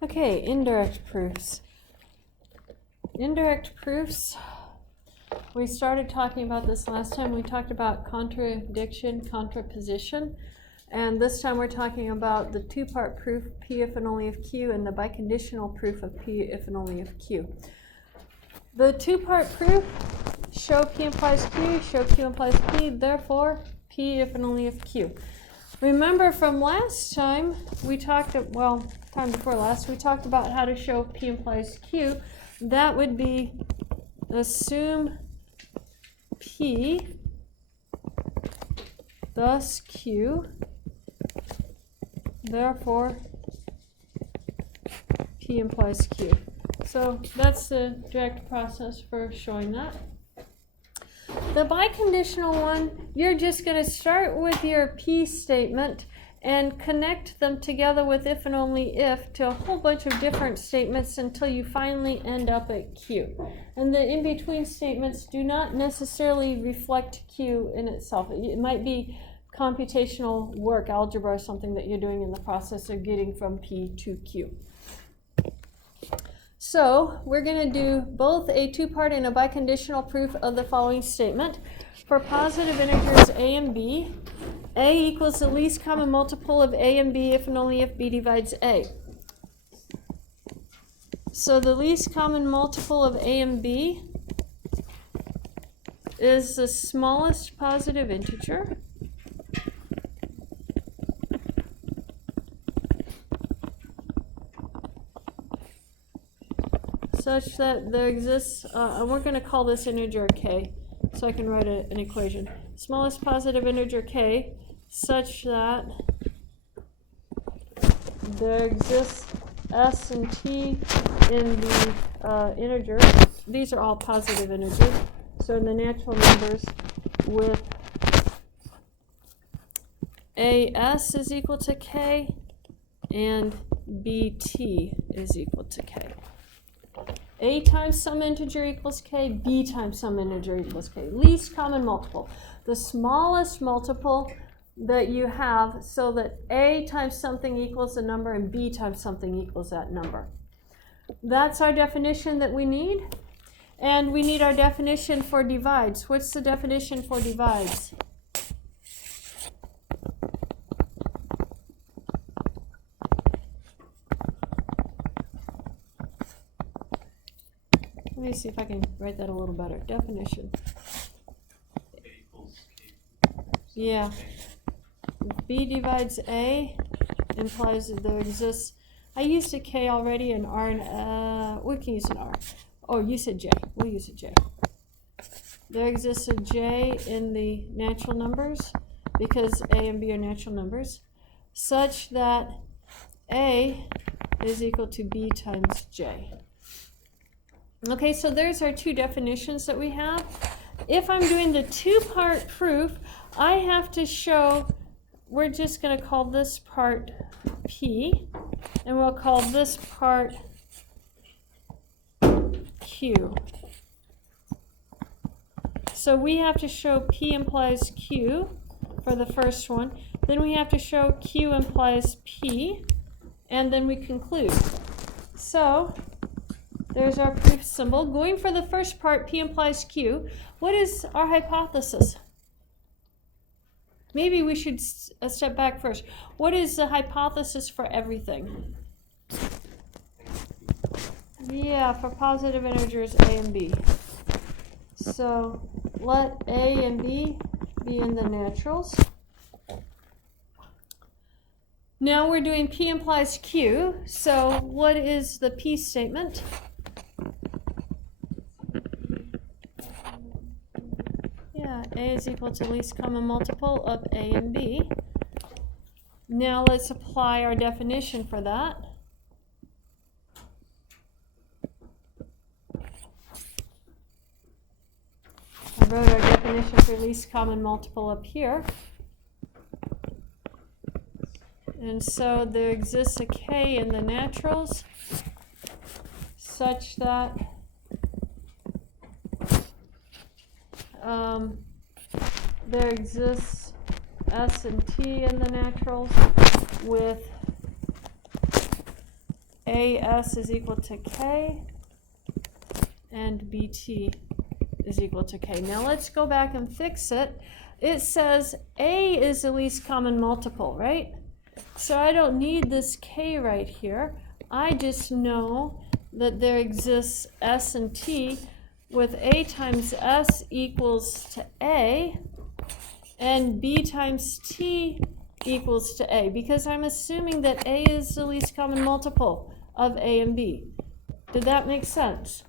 Okay, indirect proofs. Indirect proofs, we started talking about this last time. We talked about contradiction, contraposition, and this time we're talking about the two-part proof, P if and only if Q, and the biconditional proof of P if and only if Q. The two-part proof, show P implies Q, show Q implies P, therefore P if and only if Q. Remember from last time, we talked, time before last, we talked about how to show P implies Q. That would be assume P, thus Q, therefore P implies Q. So that's the direct process for showing that. The biconditional one, you're just going to start with your P statement and connect them together with if and only if to a whole bunch of different statements until you finally end up at Q. And the in-between statements do not necessarily reflect Q in itself. It might be computational work, algebra or something that you're doing in the process of getting from P to Q. So we're going to do both a two-part and a biconditional proof of the following statement. For positive integers a and b, a equals the least common multiple of a and b if and only if b divides a. So the least common multiple of a and b is the smallest positive integer such that there exists, and we're going to call this integer k, so I can write an equation. Smallest positive integer k such that there exists s and t in the integer. These are all positive integers. So in the natural numbers with as is equal to k and bt is equal to k. A times some integer equals k, b times some integer equals k. Least common multiple. The smallest multiple that you have so that a times something equals a number and b times something equals that number. That's our definition that we need. And we need our definition for divides. What's the definition for divides? Let me see if I can write that a little better. Definition. Yeah. B divides A implies that there exists. I used a K already, and R and we can use an R. Oh, you said J. We'll use a J. There exists a J in the natural numbers because A and B are natural numbers, such that A is equal to B times J. Okay, so there's our two definitions that we have. If I'm doing the two-part proof, I have to show, we're just going to call this part P, and we'll call this part Q. So we have to show P implies Q for the first one. Then we have to show Q implies P, and then we conclude. So there's our proof symbol. Going for the first part, P implies Q. What is our hypothesis? Maybe we should step back first. What is the hypothesis for everything? Yeah, for positive integers A and B. So let A and B be in the naturals. Now we're doing P implies Q. So what is the P statement? Yeah, A is equal to least common multiple of A and B. Now let's apply our definition for that. I wrote our definition for least common multiple up here. And so there exists a K in the naturals such that there exists S and T in the naturals with AS is equal to K, and BT is equal to K. Now let's go back and fix it. It says A is the least common multiple, right? So I don't need this K right here. I just know that there exists S and T with A times S equals to A and B times T equals to A, because I'm assuming that A is the least common multiple of A and B. Did that make sense?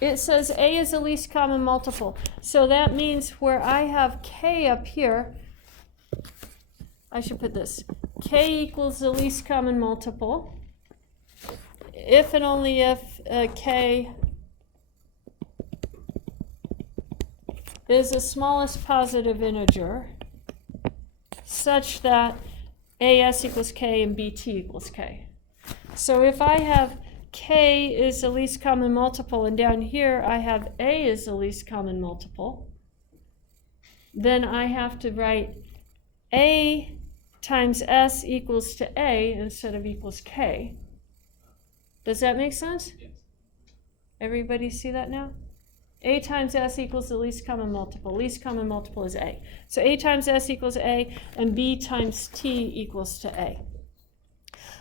It says A is the least common multiple. So that means where I have K up here, I should put this. K equals the least common multiple. If and only if K is the smallest positive integer such that AS equals K and BT equals K. So if I have K is the least common multiple, and down here I have A is the least common multiple, then I have to write A times S equals to A instead of equals K. Does that make sense? Yes. Everybody see that now? A times S equals the least common multiple. Least common multiple is A. So A times S equals A, and B times T equals to A.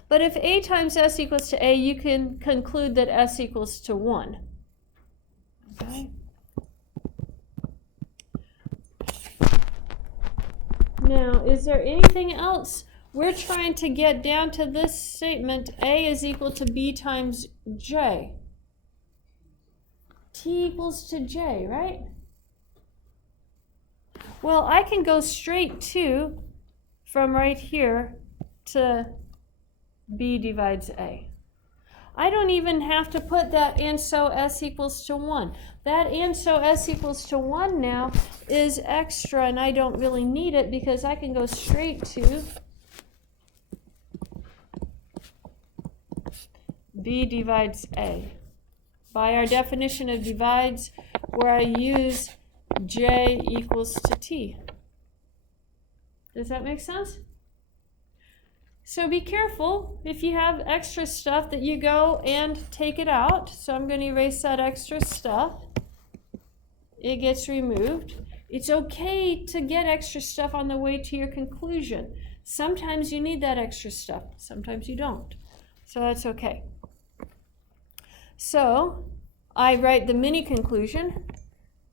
But if A times S equals to A, you can conclude that S equals to 1. Okay? Now, is there anything else? We're trying to get down to this statement, A is equal to B times J. T equals to J, right? Well, I can go straight to, from right here, to B divides A. I don't even have to put that and so S equals to 1. That and so S equals to 1 now is extra, and I don't really need it because I can go straight to B divides A. By our definition of divides, where I use J equals to T. Does that make sense? So be careful if you have extra stuff that you go and take it out. So I'm going to erase that extra stuff. It gets removed. It's okay to get extra stuff on the way to your conclusion. Sometimes you need that extra stuff. Sometimes you don't. So that's okay. So I write the mini conclusion.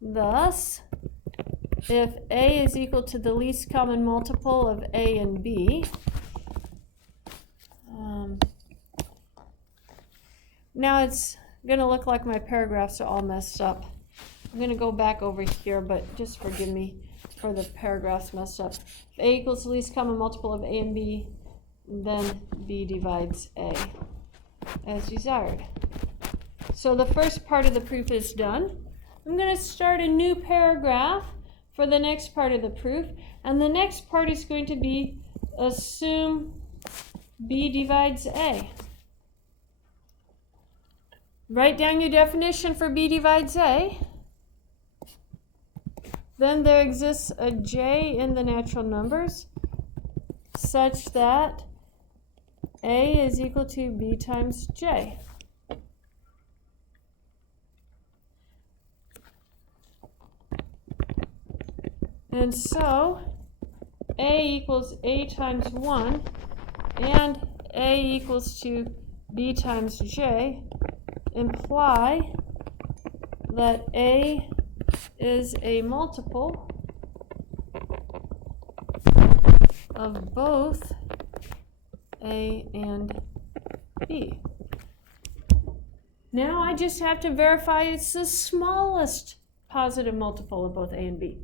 Thus, if A is equal to the least common multiple of A and B, now it's going to look like my paragraphs are all messed up. I'm going to go back over here, but just forgive me for the paragraphs messed up. If A equals the least common multiple of A and B, then B divides A as desired. So the first part of the proof is done. I'm going to start a new paragraph for the next part of the proof, and the next part is going to be assume B divides A. Write down your definition for B divides A. Then there exists a J in the natural numbers such that A is equal to B times J. And so A equals A times 1 and A equals to B times J imply that A is a multiple of both A and B. Now I just have to verify it's the smallest positive multiple of both A and B.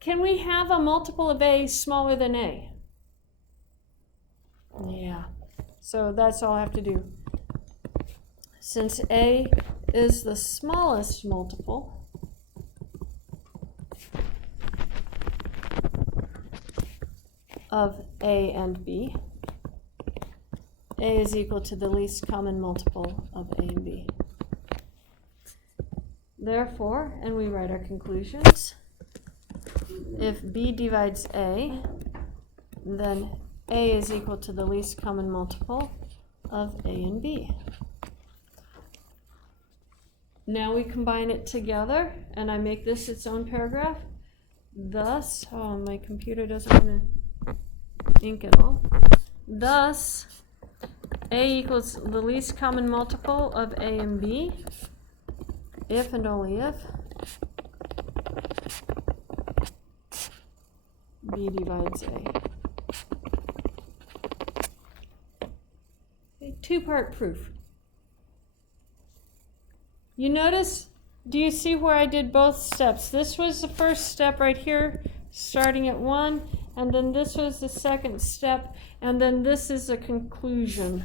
Can we have a multiple of A smaller than A? Yeah, so that's all I have to do. Since A is the smallest multiple of A and B, A is equal to the least common multiple of A and B. Therefore, and we write our conclusions, if B divides A, then A is equal to the least common multiple of A and B. Now we combine it together, and I make this its own paragraph. Thus, oh, my computer doesn't want to ink at all. Thus, A equals the least common multiple of A and B, if and only if B divides A. A two-part proof. You notice, do you see where I did both steps? This was the first step right here, starting at 1, and then this was the second step, and then this is a conclusion.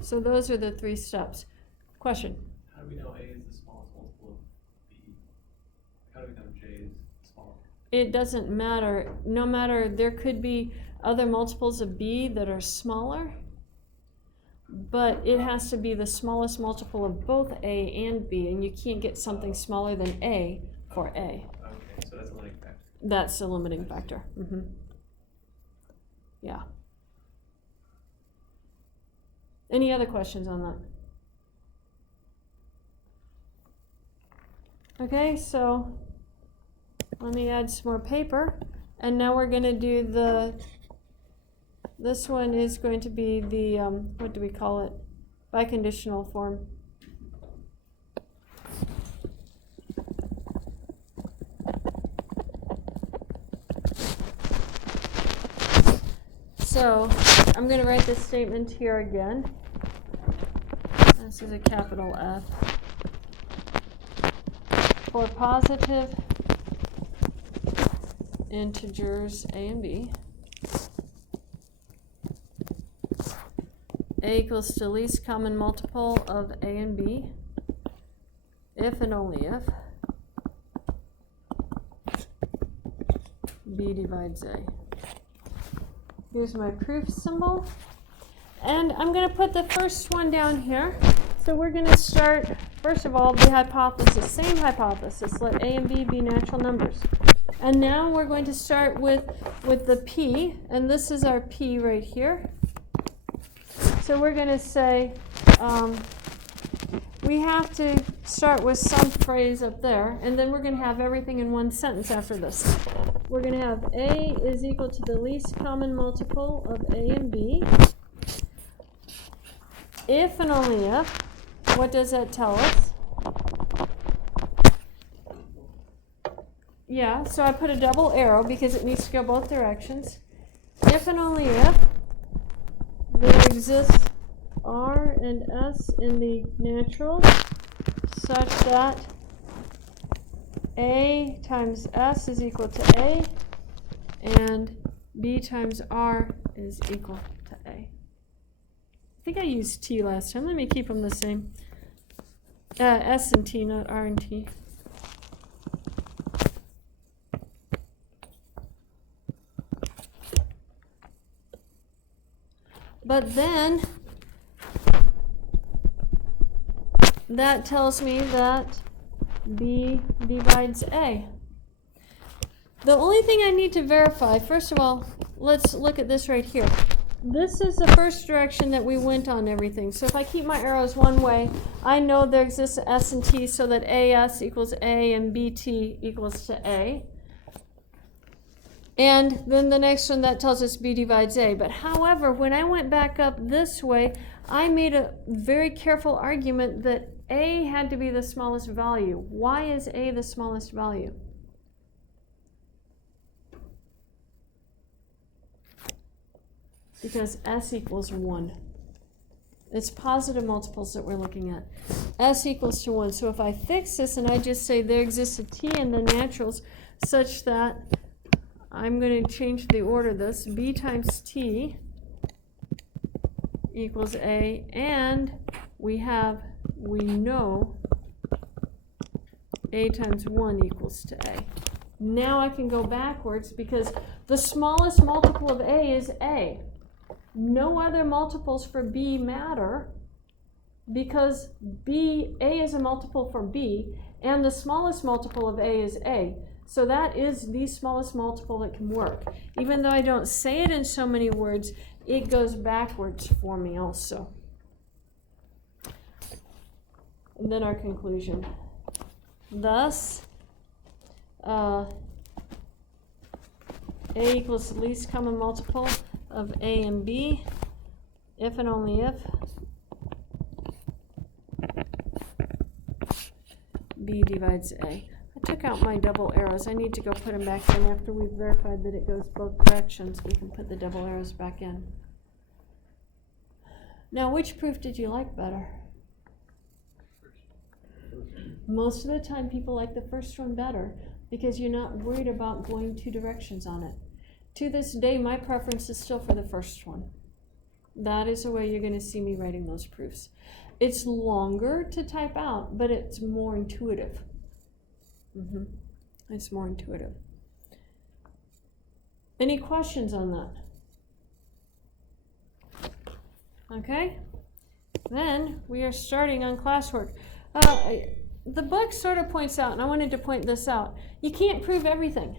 So those are the 3 steps. Question? How do we know A is the smallest multiple of B? How do we know J is small? It doesn't matter. No matter, there could be other multiples of B that are smaller, but it has to be the smallest multiple of both A and B, and you can't get something smaller than A for A. Okay, so that's a limiting factor. That's the limiting factor. Yeah. Any other questions on that? Okay, so let me add some more paper, and now we're going to do this one is going to be the, what do we call it? Biconditional form. So I'm going to write this statement here again. This is a capital F. For positive integers A and B, A equals to least common multiple of A and B, if and only if B divides A. Here's my proof symbol. And I'm going to put the first one down here. So we're going to start, first of all, the hypothesis, same hypothesis. Let A and B be natural numbers. And now we're going to start with the P, and this is our P right here. So we're going to say, we have to start with some phrase up there, and then we're going to have everything in one sentence after this. We're going to have A is equal to the least common multiple of A and B. If and only if, what does that tell us? Yeah, so I put a double arrow because it needs to go both directions. If and only if there exists R and S in the naturals such that A times S is equal to A and B times R is equal to A. I think I used T last time. Let me keep them the same. S and T, not R and T. But then that tells me that B divides A. The only thing I need to verify, first of all, let's look at this right here. This is the first direction that we went on everything. So if I keep my arrows one way, I know there exists S and T so that AS equals A and BT equals to A. And then the next one, that tells us B divides A. But however, when I went back up this way, I made a very careful argument that A had to be the smallest value. Why is A the smallest value? Because S equals 1. It's positive multiples that we're looking at. S equals to 1. So if I fix this and I just say there exists a T in the naturals such that I'm going to change the order of this. B times T equals A, and we know A times 1 equals to A. Now I can go backwards because the smallest multiple of A is A. No other multiples for B matter. because A is a multiple for B, and the smallest multiple of A is A. So that is the smallest multiple that can work. Even though I don't say it in so many words, it goes backwards for me also. And then our conclusion. Thus, A equals the least common multiple of A and B, if and only if B divides A. I took out my double arrows. I need to go put them back in after we've verified that it goes both directions. We can put the double arrows back in. Now, which proof did you like better? Most of the time people like the first one better because you're not worried about going two directions on it. To this day, my preference is still for the first one. That is the way you're going to see me writing those proofs. It's longer to type out, but it's more intuitive. It's more intuitive. Any questions on that? Okay, then we are starting on classwork. The book sort of points out, and I wanted to point this out, you can't prove everything.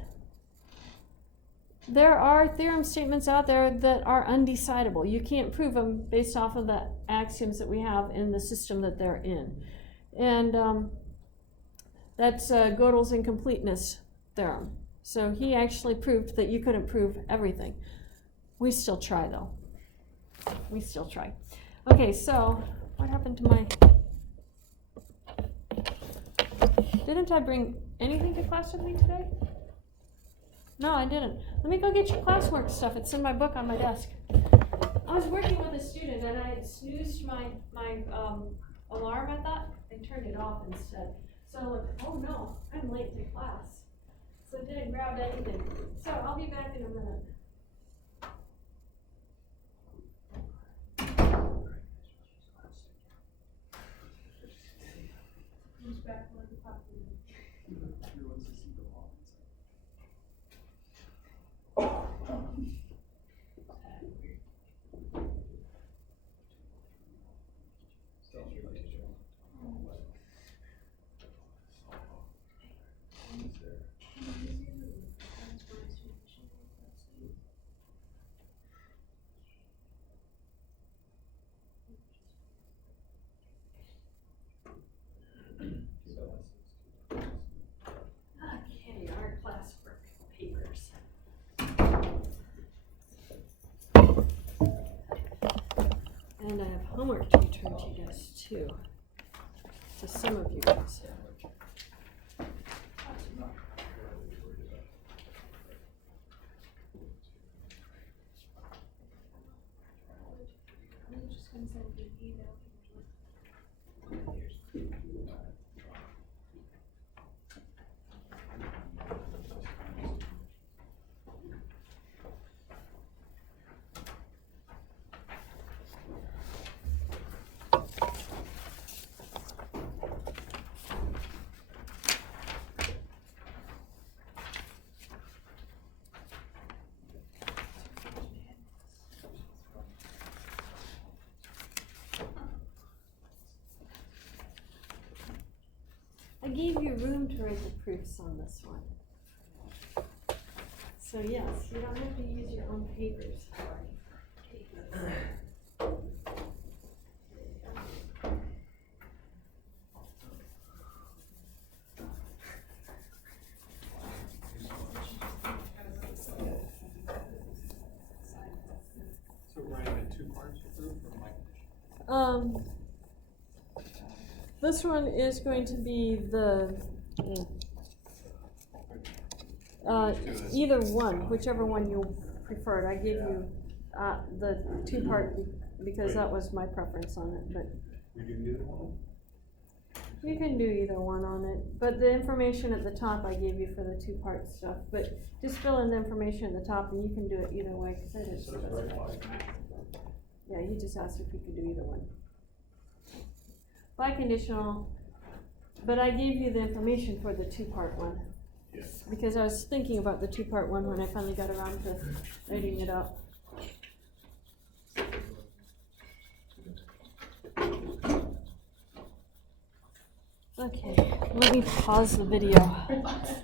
There are theorem statements out there that are undecidable. You can't prove them based off of the axioms that we have in the system that they're in. And that's Gödel's incompleteness theorem. So he actually proved that you couldn't prove everything. We still try, though. We still try. Okay, so what happened to my... Didn't I bring anything to class with me today? No, I didn't. Let me go get your classwork stuff. It's in my book on my desk. I was working with a student and I had snoozed my alarm, I thought. I turned it off instead. So I looked, oh no, I'm late to class. So I didn't grab anything. So I'll be back in a minute. Who's back on the top? Okay, our classwork papers. And I have homework to return to you guys too. To some of you guys. I'm just going to send you an email. I gave you room to write the proofs on this one. So yes, you don't have to use your own papers. So we're writing in two parts of proof or my condition? This one is going to be the either one, whichever one you preferred. I gave you the two-part because that was my preference on it, but We do either one? you can do either one on it. But the information at the top I gave you for the two-part stuff. But just fill in the information at the top, and you can do it either way because I didn't specify. Yeah, you just asked if you could do either one. Biconditional, but I gave you the information for the two-part one. Yes. Because I was thinking about the two-part one when I finally got around to writing it up. Okay, let me pause the video.